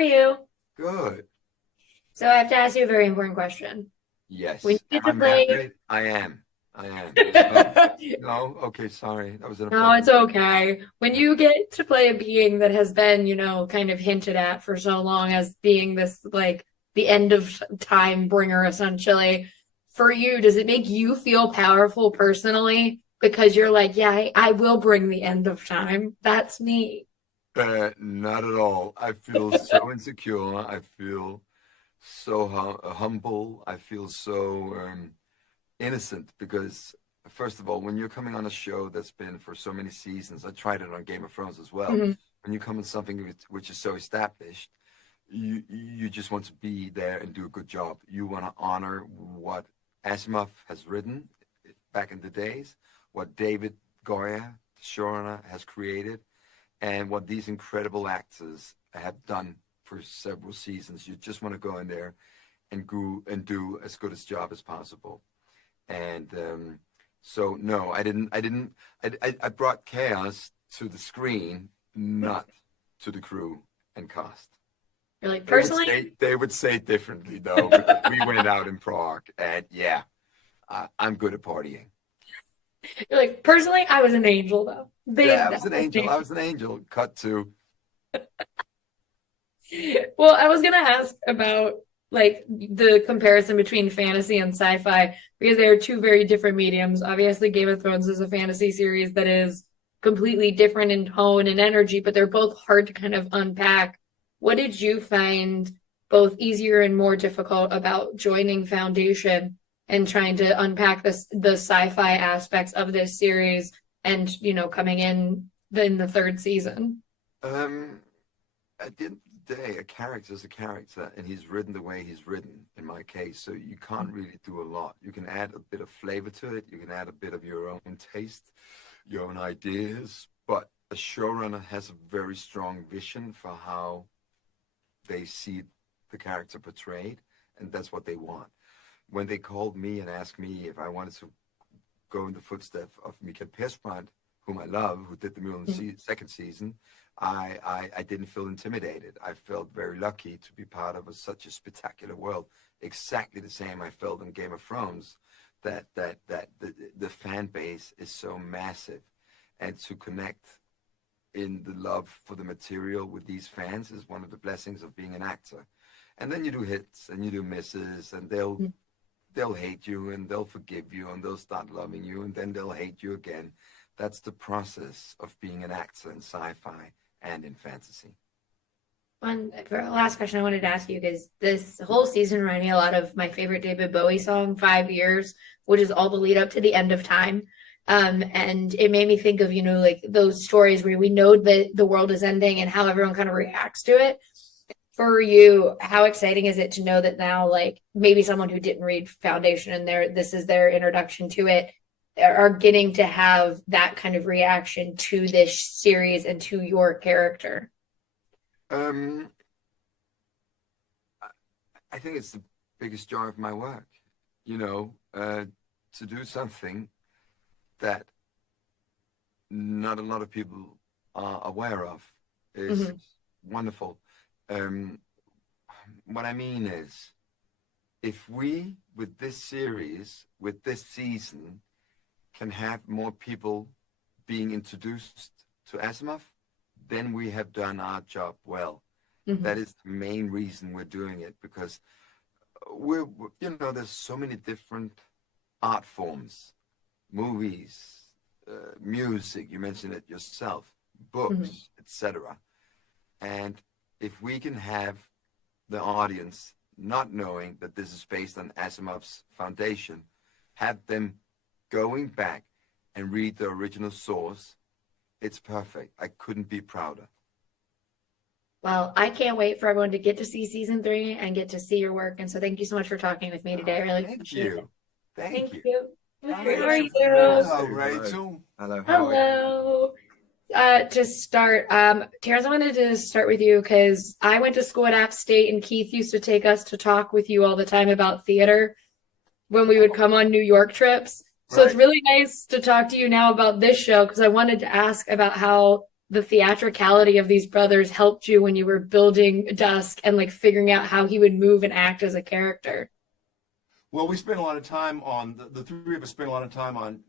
are you? Good. So I have to ask you a very important question. When Yes. you Am get I to play, married? I am. I am. No. No. Okay. Sorry. That was no, it's inappropriate. okay. When you get to play a being that has been, kind of hinted at for so long as being this like the end of time bringer, essentially, for you, does it make you feel powerful personally? Because you're like, yeah, I will bring the end of time. That's me. Not at all. I feel so insecure. I feel so humble. I feel so innocent because, first of all, when you're coming on a show that's been for so many seasons, I tried it on Game of Thrones as well. Mhm. When you come on something which is so established, you just want to be there and do a good job. You want to honor what Asimov has written back in the days, what David Goya, the showrunner, has created, and what these incredible actors have done for several seasons. You just want to go in there and do as good a job as possible. And so no, I didn't. I brought chaos to the screen, not to the crew and cast. You're like, personally, They would say it differently though, because we went out in Prague, and yeah, I'm good at partying. personally, I was an angel though. Yeah, I That was an was angel. me. I was an angel. Cut to Well, I was gonna ask about like the comparison between fantasy and sci-fi because they are two very different mediums. Obviously, Game of Thrones is a fantasy series that is completely different in tone and energy, but they're both hard to kind of unpack. What did you find both easier and more difficult about joining Foundation and trying to unpack the sci-fi aspects of this series and, coming in the third season? um, at the end of the day, a character is a character, and he's written the way he's written. In my case, so you can't really do a lot. You can add a bit of flavor to it. You can add a bit of your own taste, your own ideas. But a showrunner has a very strong vision for how they see the character portrayed, and that's what they want. When they called me and asked me if I wanted to go in the footsteps of Mikael Persbrandt, whom I love, who did the Mule second season, I didn't feel intimidated. I felt very lucky to be part of such a spectacular world. Exactly the same I felt in Game of Thrones, that the fan base is so massive, and to connect in the love for the material with these fans is one of the blessings of being an actor. And then you do hits and you do misses, and they'll hate you and they'll forgive you and they'll start loving you and then they'll hate you again. That's the process of being an actor in sci-fi and in fantasy. One for the last question I wanted to ask you because this whole season reminded me a lot of my favorite David Bowie song, 5 Years, which is all the lead up to the end of time. And it made me think of, like those stories where we know that the world is ending and how everyone kind of reacts to it. For you, how exciting is it to know that now, like maybe someone who didn't read Foundation and this is their introduction to it, are getting to have that kind of reaction to this series and to your character? Um, I think it's the biggest joy of my work, to do something that not a lot of people are aware of is Mhm. wonderful. Um, what I mean is, if we, with this series, with this season, can have more people being introduced to Asimov, then we have done our job well. That Mhm. is the main reason we're doing it, because there's so many different art forms, movies, music, you mentioned it yourself, Mhm. books, etc. And if we can have the audience not knowing that this is based on Asimov's Foundation, have them going back and read the original source, it's perfect. I couldn't be prouder. Well, I can't wait for everyone to get to see season three and get to see your work. And so thank you so much for talking with me today. I Oh, really thank appreciate it. you. Thank Thank you. you. Hi, How are Rachel. you? Hello, Hello. Rachel. Hello. How are you? Hello. To start, Terrance, I wanted to start with you because I went to school at App State and Keith used to take us to talk with you all the time about theater when we would come on New York trips. So it's Right. really nice to talk to you now about this show because I wanted to ask about how the theatricality of these brothers helped you when you were building Dusk and like figuring out how he would move and act as a character? Well, we spent a lot of time on the three of us spent a lot of time on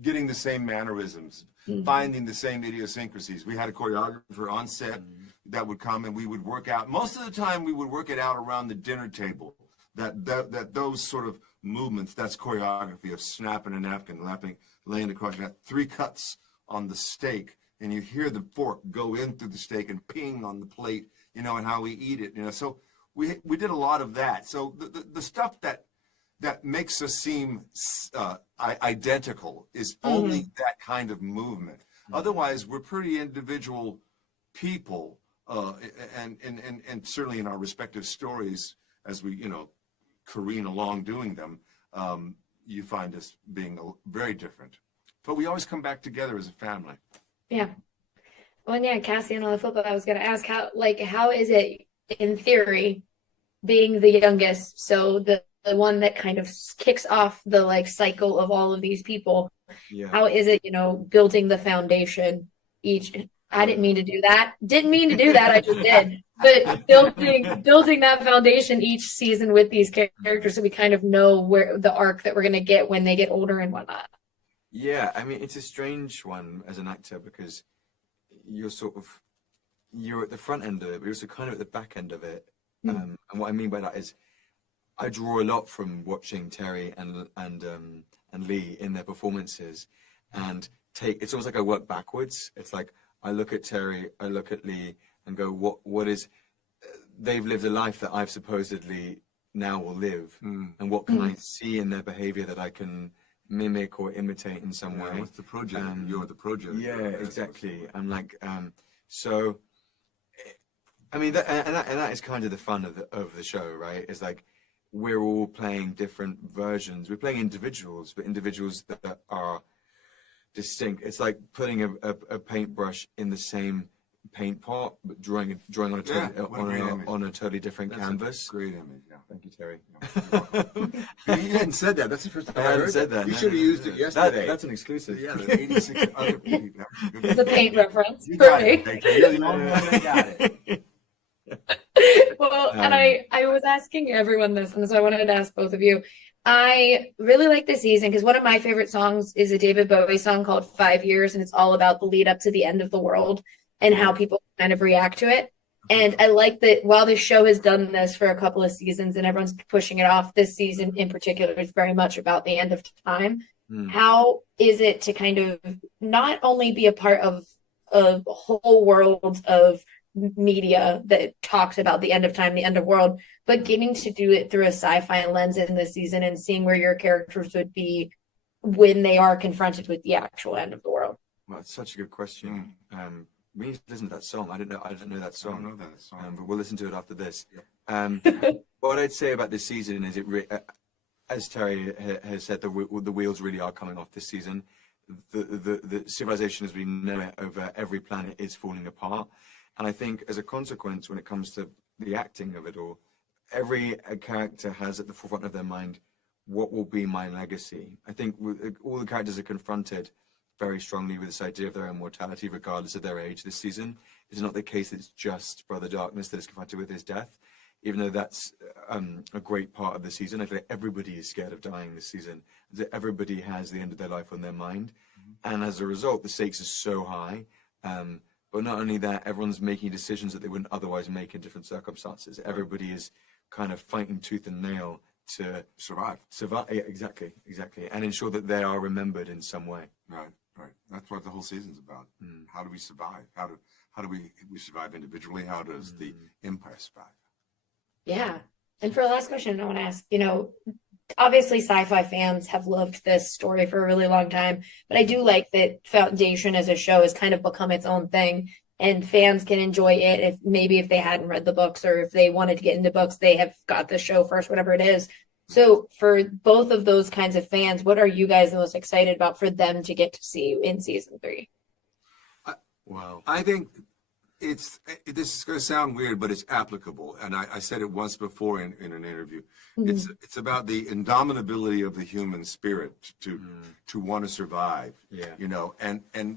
getting the same mannerisms, finding the same idiosyncrasies. We had a choreographer on set that would come and we would work out. Most of the time, we would work it out around the dinner table. That those sort of movements, that's choreography of snapping a napkin, laying across. You got 3 cuts on the steak, and you hear the fork go in through the steak and ping on the plate, and how we eat it, So we did a lot of that. So the stuff that makes us seem identical is only that kind of movement. Otherwise, we're pretty individual people, and certainly in our respective stories, as we careen along doing them, you find us being very different. But we always come back together as a family. Yeah. Well, yeah, Cassie, and on the flip, I was going to ask how is it in theory being the youngest, so the one that kind of kicks off the like cycle of all of these people? Yeah. How is it, building the foundation each? I didn't mean to do that. Didn't mean to do that. I just did. But building that foundation each season with these characters, so we kind of know where the arc that we're going to get when they get older and whatnot. Yeah, I mean, it's a strange one as an actor because you're at the front end of it, but you're also kind of at the back end of it. And what I mean by that is I draw a lot from watching Terry and Lee in their performances, and it's almost like I work backwards. It's like I look at Terry, I look at Lee, and go, what is? They've lived a life that I've supposedly now will live, and what can I see in their behavior that I can mimic or imitate in some way? What's the project? You're the project. Yeah, exactly. I'm like, so. I mean, that is kind of the fun of the show, right? It's like we're all playing different versions. We're playing individuals, but individuals that are distinct. It's like putting a paintbrush in the same paint pot, but drawing on a totally different canvas. Great image. Yeah. Thank you, Terry. You hadn't said that. That's the first time I hadn't said that. You should have used it yesterday. That's an exclusive. Yeah, there's 86 other people. The paint reference. You got Perfect. it. You're the only one that got it. Well, and I was asking everyone this, and so I wanted to ask both of you. I really like this season because one of my favorite songs is a David Bowie song called 5 Years, and it's all about the lead up to the end of the world and how people kind of react to it. And I like that while this show has done this for a couple of seasons and everyone's pushing it off, this season in particular is very much about the end of time. How is it to kind of not only be a part of a whole world of media that talks about the end of time, the end of world, but getting to do it through a sci-fi lens in this season and seeing where your characters would be when they are confronted with the actual end of the world? Well, it's such a good question. We need to listen to that song. I didn't know that song. I don't know that song. But we'll listen to it after this. Yep. What I'd say about this season is as Terry has said, the wheels really are coming off this season. The civilization as we know it over every planet is falling apart. And I think as a consequence, when it comes to the acting of it all, every character has at the forefront of their mind, what will be my legacy? I think all the characters are confronted very strongly with this idea of their own mortality, regardless of their age this season. It's not the case that it's just Brother Darkness that is confronted with his death, even though that's a great part of the season. I feel like everybody is scared of dying this season. Everybody has the end of their life on their mind. And as a result, the stakes are so high. But not only that, everyone's making decisions that they wouldn't otherwise make in different circumstances. Everybody is kind of fighting tooth and nail to Survive. Yeah, exactly. And ensure that they are remembered in some way. Right. That's what the whole season's about. How do we survive? How do we survive individually? How does the empire survive? Yeah. And for the last question, I want to ask, obviously sci-fi fans have loved this story for a really long time, but I do like that Foundation as a show has kind of become its own thing, and fans can enjoy it if they hadn't read the books, or if they wanted to get into books, they have got the show first, whatever it is. So for both of those kinds of fans, what are you guys the most excited about for them to get to see in season 3? Wow. I think this is going to sound weird, but it's applicable. And I said it once before in an interview. It's about the indomitability of the human spirit to want to survive. Yeah.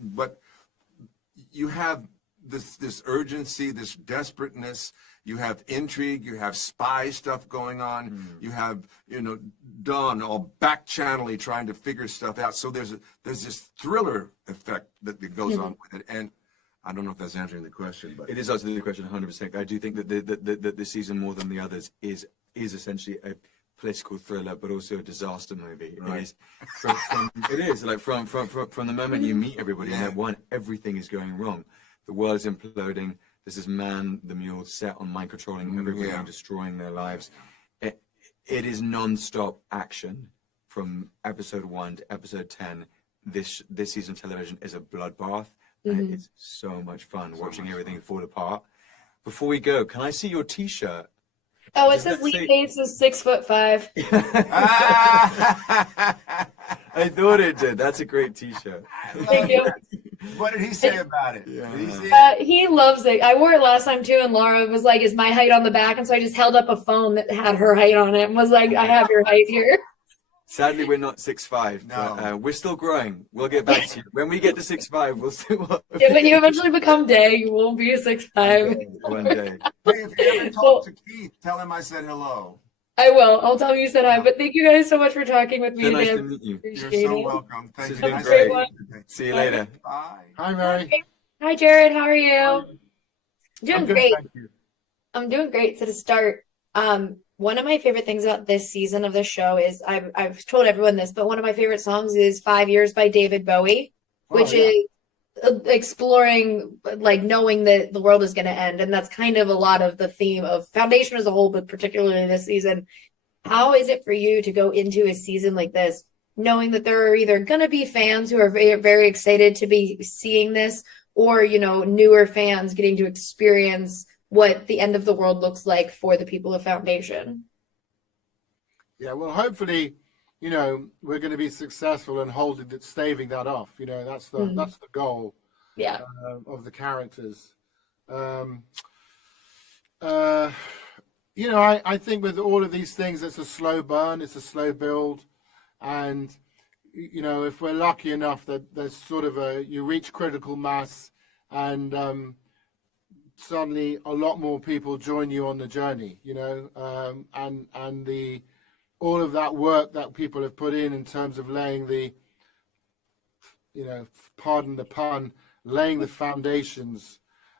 But you have this urgency, this desperateness. You have intrigue, you have spy stuff going on, you have, Dawn all back-channely trying to figure stuff out. So there's this thriller effect that goes on with it. And I don't know if that's answering the question, but It is answering the question 100%. I do think that this season, more than the others, is essentially a political thriller, but also a disaster movie. Right. It is. It is like from the moment you meet everybody in that one, everything is going wrong. The world is imploding. This is Man the Mule set on mind controlling everybody and destroying their lives. It is non-stop action from episode 1 to episode 10. This season of television is a bloodbath. And it's so much fun watching everything fall apart. Before we go, can I see your T-shirt? Oh, it says Lee Pace is 6'5". I thought it did. That's a great T-shirt. Thank you. What did he say about it? Yeah. Did he say it? He loves it. I wore it last time too, and Laura was like, "Is my height on the back?" And so I just held up a phone that had her height on it and was like, "I have your height here." Sadly, we're not 6'5", No. but we're still growing. We'll get back to you. When we get to 6'5", we'll see what... Yeah, when you eventually become Day, you will be a 6'5". One day. Hey, if you ever talk to Keith, tell him I said hello. I will. I'll tell him you said hi. But thank you guys so much for talking with me So nice today. to meet you. You're Appreciate so it. welcome. Thank This you. has been Nice great. to meet you today. See you later. Bye. Hi, Mary. Hi, Jared. How are you? I'm doing I'm good, great. thank you. I'm doing great. So to start, one of my favorite things about this season of the show is I've told everyone this, but one of my favorite songs is 5 Years by David Bowie, which yeah. is exploring, like, knowing that the world is going to end. And that's kind of a lot of the theme of Foundation as a whole, but particularly this season. How is it for you to go into a season like this, knowing that there are either going to be fans who are very, very excited to be seeing this, or, newer fans getting to experience what the end of the world looks like for the people of Foundation? Yeah, well, hopefully, we're going to be successful in staving that off. That's the goal Yeah. of the characters. I think with all of these things, it's a slow burn, it's a slow build, and if we're lucky enough that there's sort of you reach critical mass, and suddenly a lot more people join you on the journey, and all of that work that people have put in terms of laying the, pardon the pun, laying the foundations,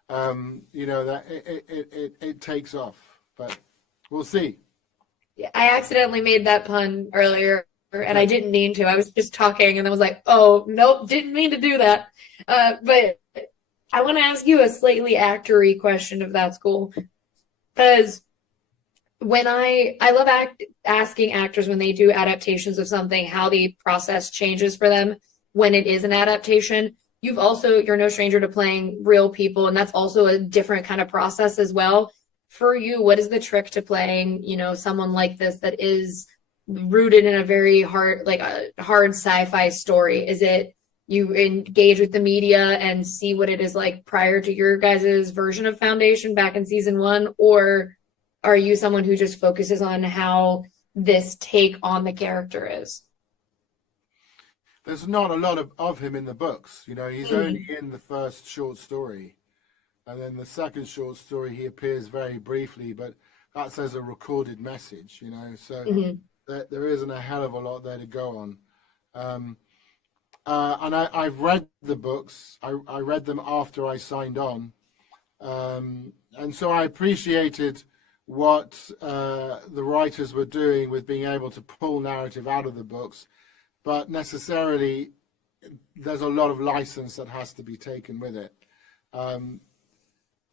that it takes off, but we'll see. Yeah, I accidentally made that pun earlier, and I didn't mean to. I was just talking, and I was like, "Oh, nope, didn't mean to do that." But I want to ask you a slightly actory question, if that's cool, because when I love asking actors when they do adaptations of something how the process changes for them when it is an adaptation. You're no stranger to playing real people, and that's also a different kind of process as well. For you, what is the trick to playing, someone like this that is rooted in a very hard, like a hard sci-fi story? Is it you engage with the media and see what it is like prior to your guys' version of Foundation back in season 1, or are you someone who just focuses on how this take on the character is? There's not a lot of him in the books. He's only in the first short story. And then the second short story, he appears very briefly, but that's as a recorded message, So there isn't a hell of a lot there to go on. And I've read the books. I read them after I signed on. And so I appreciated what the writers were doing with being able to pull narrative out of the books. But necessarily, there's a lot of license that has to be taken with it. And,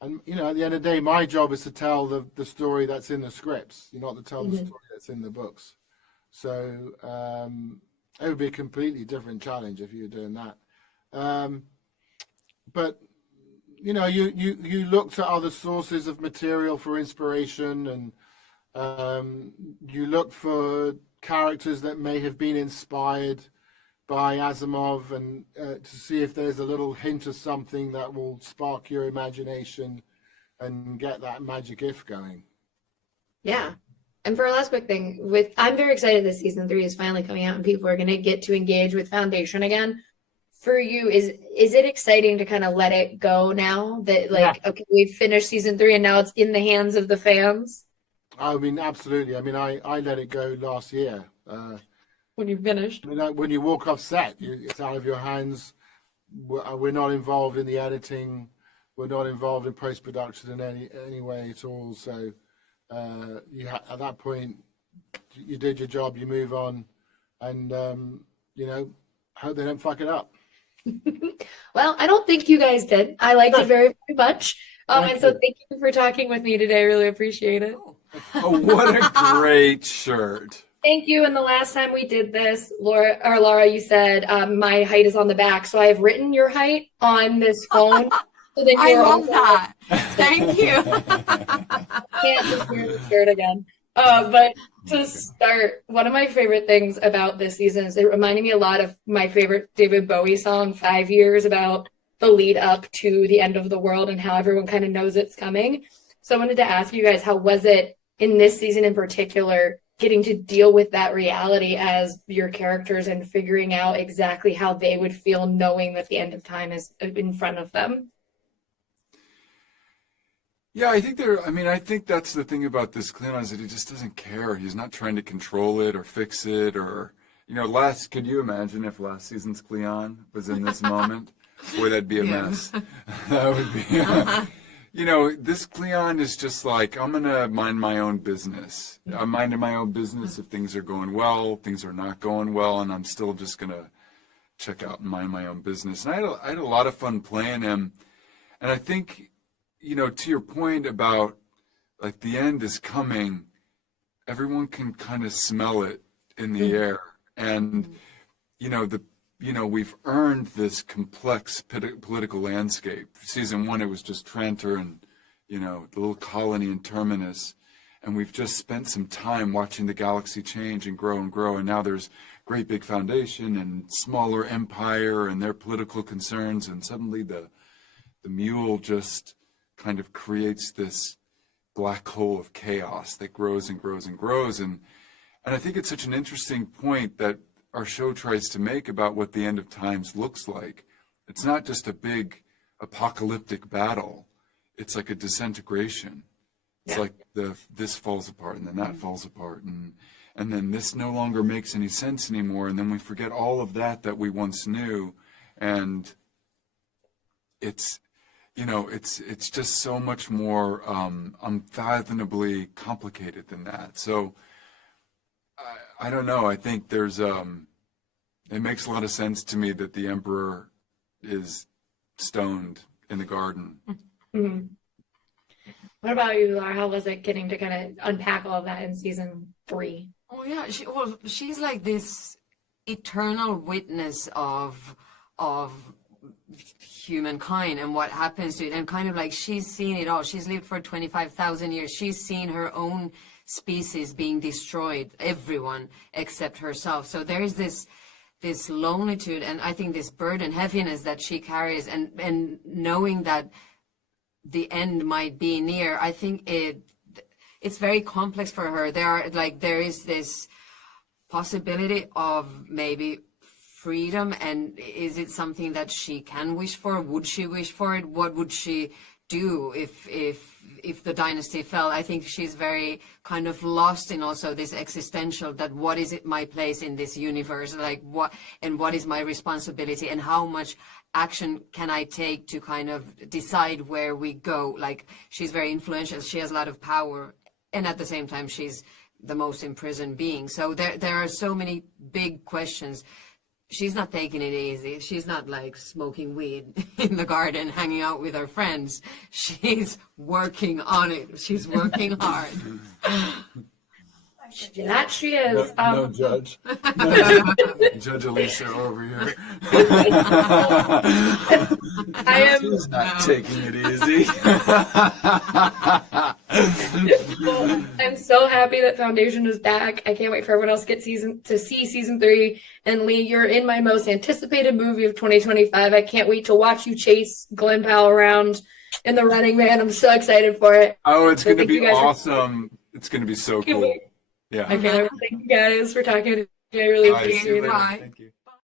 at the end of the day, my job is to tell the story that's in the scripts, not to tell the story that's in the books. So it would be a completely different challenge if you were doing that. But, you look to other sources of material for inspiration, and you look for characters that may have been inspired by Asimov, and to see if there's a little hint of something that will spark your imagination and get that magic if going. Yeah. And for our last quick thing, I'm very excited that season 3 is finally coming out and people are going to get to engage with Foundation again. for you, is it exciting to kind of let it go now that like, okay, we've finished season 3 and now it's in the hands of the fans I mean, absolutely. I mean, I let it go last year. when you finished? I mean, when you walk off set, it's out of your hands. We're not involved in the editing. We're not involved in post-production in any way at all. So at that point, you did your job, you move on, and hope they don't fuck it up. Well, I don't think you guys did. I liked it very, very much. And so you. thank you for talking with me today. I really appreciate it. Oh, what a great shirt. Thank you. And the last time we did this, Laura, you said my height is on the back. So I've written your height on this phone. So then I love that. Thank you. Can't just wear the shirt again. But to start, one of my favorite things about this season is it reminded me a lot of my favorite David Bowie song, 5 Years, about the lead up to the end of the world and how everyone kind of knows it's coming. So I wanted to ask you guys, how was it in this season in particular, getting to deal with that reality as your characters and figuring out exactly how they would feel knowing that the end of time is in front of them? Yeah, I think that's the thing about this Cleon is that he just doesn't care. He's not trying to control it or fix it or, could you imagine if last season's Cleon was in this moment? Boy, that'd be a mess. That would be, this Cleon is just like, I'm going to mind my own business. I'm minding my own business if things are going well, things are not going well, and I'm still just going to check out and mind my own business. And I had a lot of fun playing him. And I think, to your point about like the end is coming, everyone can kind of smell it in the air. And, we've earned this complex political landscape. Season 1, it was just Trantor and, the little colony in Terminus. And we've just spent some time watching the galaxy change and grow and grow. And now there's Great Big Foundation and smaller empire and their political concerns. And suddenly the mule just kind of creates this black hole of chaos that grows and grows and grows. And I think it's such an interesting point that our show tries to make about what the end of times looks like. It's not just a big apocalyptic battle. It's like a disintegration. It's like this falls apart and then that falls apart and then this no longer makes any sense anymore. And then we forget all of that we once knew. And it's just so much more unfathomably complicated than that. So I don't know. I think there's it makes a lot of sense to me that the Emperor is stoned in the garden. Mm-hmm. What about you, Laura? How was it getting to kind of unpack all of that in season 3? Oh yeah, she's like this eternal witness of humankind and what happens to it, and kind of like she's seen it all. She's lived for 25,000 years. She's seen her own species being destroyed, everyone except herself. So there is this lonelitude, and I think this burden, heaviness that she carries, and knowing that the end might be near. I think it's very complex for her. There is this possibility of maybe freedom, and is it something that she can wish for? Would she wish for it? What would she do if the dynasty fell? I think she's very kind of lost in also this existential, that what is it, my place in this universe, like what is my responsibility, and how much action can I take to kind of decide where we go? Like, she's very influential, she has a lot of power, and at the same time she's the most imprisoned being. So there are so many big questions. She's not taking it easy. She's not like smoking weed in the garden, hanging out with her friends. She's working on it. She's working hard. That she is. No judge. Judge Elisa over here. She's not taking it easy. Well, I'm so happy that Foundation is back. I can't wait for everyone else to see season 3. And Lee, you're in my most anticipated movie of 2025. I can't wait to watch you chase Glenn Powell around in The Running Man. I'm so excited for it. Oh, it's going to be awesome. It's going to be so cool. Yeah. Okay, thank you guys for talking to me. I really appreciate it. Bye. Thank you.